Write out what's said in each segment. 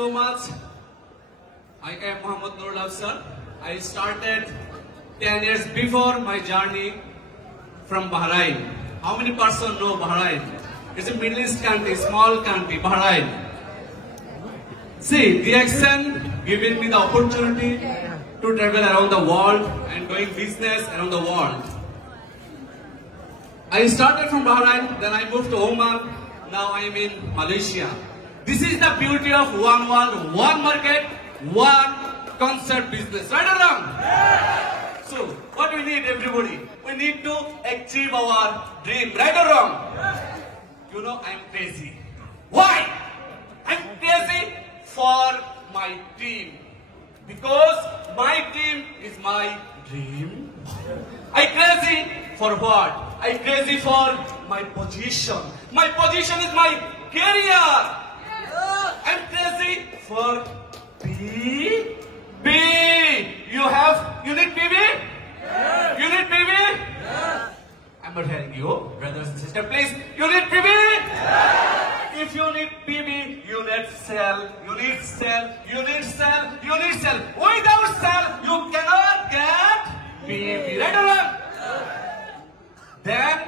so much. I am Muhammad Nurul Afsar. I started 10 years before my journey from Bahrain. How many persons know Bahrain? It's a Middle East country, small country, Bahrain. See, DXN giving me the opportunity to travel around the world and doing business around the world. I started from Bahrain, then I moved to Oman, now I am in Malaysia. This is the beauty of one world, one market, one concept business. Right or wrong? Yeah. So, what we need, everybody? We need to achieve our dream. Right or wrong? Yeah. You know, I'm crazy. Why? I'm crazy for my team. Because my team is my dream. I'm crazy for what? I'm crazy for my position. My position is my career. I'm crazy for B. You need PB? Yeah. You need PB? Yeah. I'm not hearing you, brothers and sisters. Please, you need PB? Yeah. If you need PB, you need sell. You need sell. You need sell. You need sell. Without sell, you cannot get PB. Right or wrong? Yeah. Then,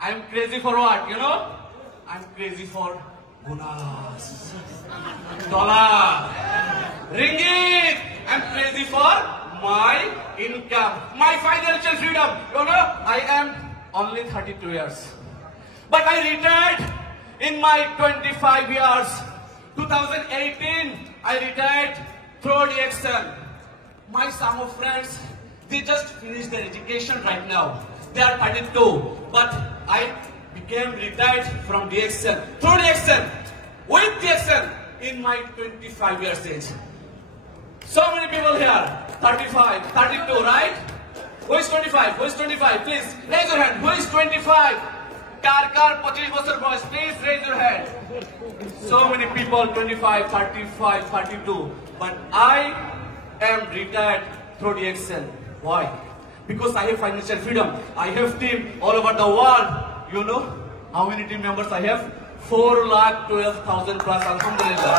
I'm crazy for what? You know? I'm crazy for bonus, dollar, ringgit. I'm crazy for my income, my financial freedom. You know, I am only 32 years. But I retired in my 25 years. 2018, I retired through DXN. My some of friends, they just finished their education right now. They are 32. But I became retired from DXN, through DXN, with DXN in my 25 years age. So many people here, 35, 32, right? Who is 25? Who is 25? Please raise your hand. Who is 25? Kar 25 bachar boys, please raise your hand. So many people, 25, 35, 32. But I am retired through DXN. Why? Because I have financial freedom. I have team all over the world. You know how many team members I have? 4,12,000 plus, alhamdulillah.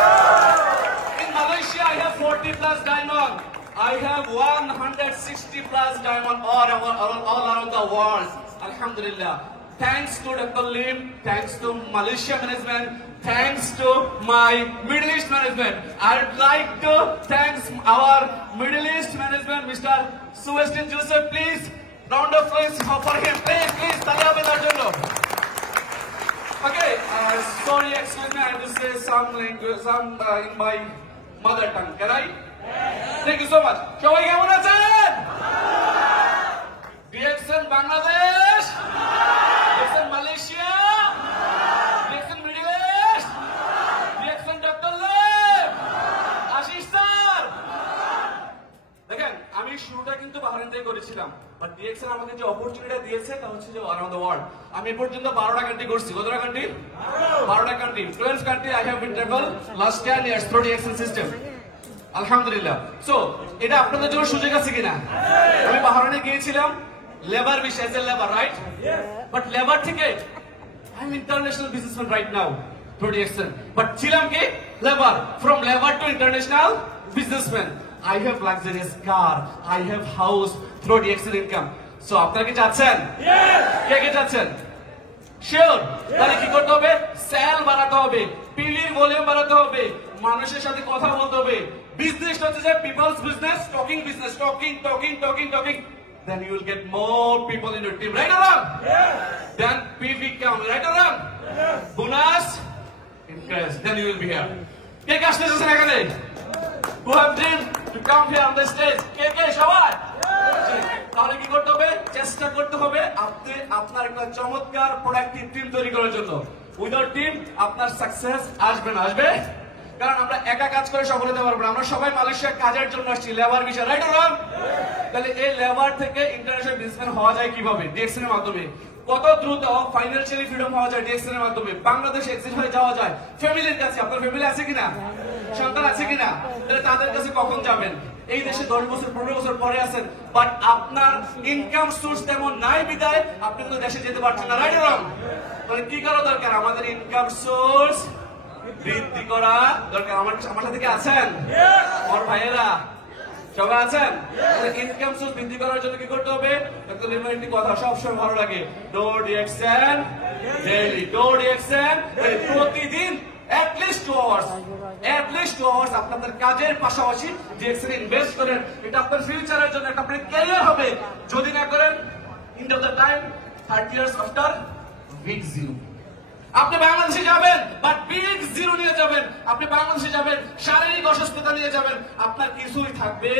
In Malaysia, I have 40 plus diamond. I have 160 plus diamond all around the world, alhamdulillah. Thanks to Dr. Lim, thanks to Malaysia management, thanks to my Middle East management. I'd like to thank our Middle East management, Mr. Suwestin Joseph, please. Round of applause for him. Please, okay, sorry, excuse me, I have to say some language, in my mother tongue. Can I? Yes. Thank you so much. Shobai kemon achen? DXN Bangladesh? DXN Malaysia? DXN Middle East? DXN Dr. Lim? Ashish sir? দেখেন আমি শুরুটা কিন্তু বাহরাইন থেকে করেছিলাম but DXN আমাকে যে অপরচুনিটি দিয়েছে তা হচ্ছে যে অ্যারাউন্ড দ্য ওয়ার্ল্ড আমি এ পর্যন্ত 12টা কান্ট্রি ঘুরছি কতটা কান্ট্রি 12টা country 12 country I have been travel last 10 years through DXN system আলহামদুলিল্লাহ সো এটা আপনাদের জন্য সুযোগ আছে কিনা আমি বাহরাইনে গিয়েছিলাম লেবার বিষয়ে as a labour right but labour থেকে I am international businessman right now through DXN but ছিলাম কি labour from labour to international businessman I have luxurious car, I have house through DXN income. So, আপনারা কি চাচ্ছেন? Yes! কে চাচ্ছেন? Sure! তাহলে কি করতে হবে? সেল বাড়াতে হবে, পিলির ভলিউম বাড়াতে হবে, মানুষের সাথে কথা বলতে হবে। বিজনেস হচ্ছে যে people's business, talking business, talking. Then you will get more people in your team, right or wrong? Yes! Then PV count, right or wrong? Yes! Bonus, interest, then you will be here. কে আসতেছেন এখানে? Who have dreamed to come here on the stage? কে সবাই? তাহলে কি করতে হবে? চেষ্টা করতে হবে আপনি আপনার একটা চমৎকার প্রোডাক্টিভ টিম তৈরি করার জন্য। উইদাউট টিম আপনার সাকসেস আসবে না, আসবে? কারণ আমরা একা কাজ করে সফল হতে পারবো না। আমরা সবাই মালয়েশিয়া কাজের জন্য আসছি, লেবার বিষয়, রাইট অর রং? তাহলে এই লেবার থেকে ইন্টারন্যাশনাল বিজনেসম্যান হওয়া যায় কিভাবে? ডিএক্সএন এর মাধ্যমে। কত দ্রুত ফাইন্যান্সিয়ালি ফ্রিডম হওয়া যায় ডিএক্সএন এর মাধ্যমে। বাংলাদেশে এক্সিট হয়ে যাওয়া যায়। ফ্যামিলির কাছে, আপনার ফ্যামিলি আছে কিনা? সন্তান আছে কিনা? তাহলে তাদের কাছে কখন যাবেন? এই দেশে 10 বছর 15 বছর পরে আছেন, বাট আপনার ইনকাম সোর্স তেমন নাই বিদায় আপনি তো দেশে যেতে পারছেন না, রাইট অর রং? মানে কি করা দরকার? আমাদের ইনকাম সোর্স বৃদ্ধি করা দরকার। আমার সাথে কি আছেন আমার ভাইয়েরা? সবাই আছেন? ইনকাম সোর্স বৃদ্ধি করার জন্য কি করতে হবে? ডক্টর লিমার একটি কথা সবসময় ভালো লাগে, don't reaction daily, don't reaction প্রতিদিন at least 2 hours, at least 2 hours আপনাদের কাজের পাশাপাশি ডিএক্সএন ইনভেস্ট করেন। এটা আপনার ফিউচারের জন্য একটা আপনার ক্যারিয়ার হবে। যদি না করেন, in the time 30 years after big zero. আপনি বাংলাদেশে যাবেন বাট বিগ জিরো নিয়ে যাবেন। আপনি বাংলাদেশে যাবেন শারীরিক অসুস্থতা নিয়ে যাবেন, আপনার কিছুই থাকবে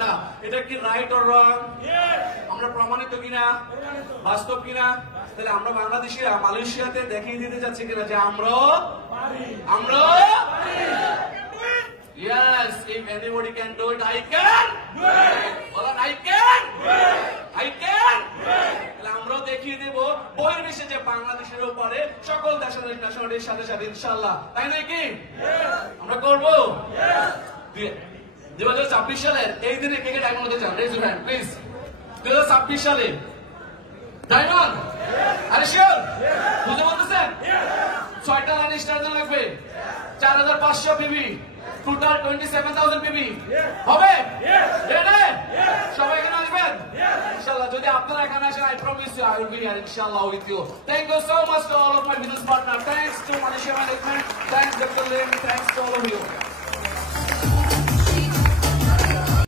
না। এটা কি রাইট অর রং? আমরা প্রমাণিত কিনা, বাস্তব কিনা? তাহলে আমরা বাংলাদেশিরা মালয়েশিয়াতে দেখিয়ে দিতে যাচ্ছি কিনা যে আমরা yes, if anybody can do it, I can do it. বলেন I can do it, I can do it. তাহলে আমরা দেখিয়ে দেব বহির্বিশ্বে যে বাংলাদেশের উপরে সকল দেশের ন্যাশনালিটির সাথে সাথে ইনশাআল্লাহ, তাই নাকি? আমরা করব 2026 সালে এই দিনে কে কে ডায়মন্ড হতে চান? Raise your hand please. 2026 সালে ডায়মন্ড, আরে শিওর? বুঝতে বলতেছেন? 6টা লাইন স্টার্টার লাগবে, 4500 পিবি, টোটাল 27,000 পিবি হবে। রেডি? সবাই এখানে আসবেন ইনশাআল্লাহ। যদি আপনারা এখানে আসেন, I promise you I will be here inshallah with you. Thank you so much to all of my business partners. Thanks to Malaysia Management. Thanks Dr. Lim. Thanks to all of you.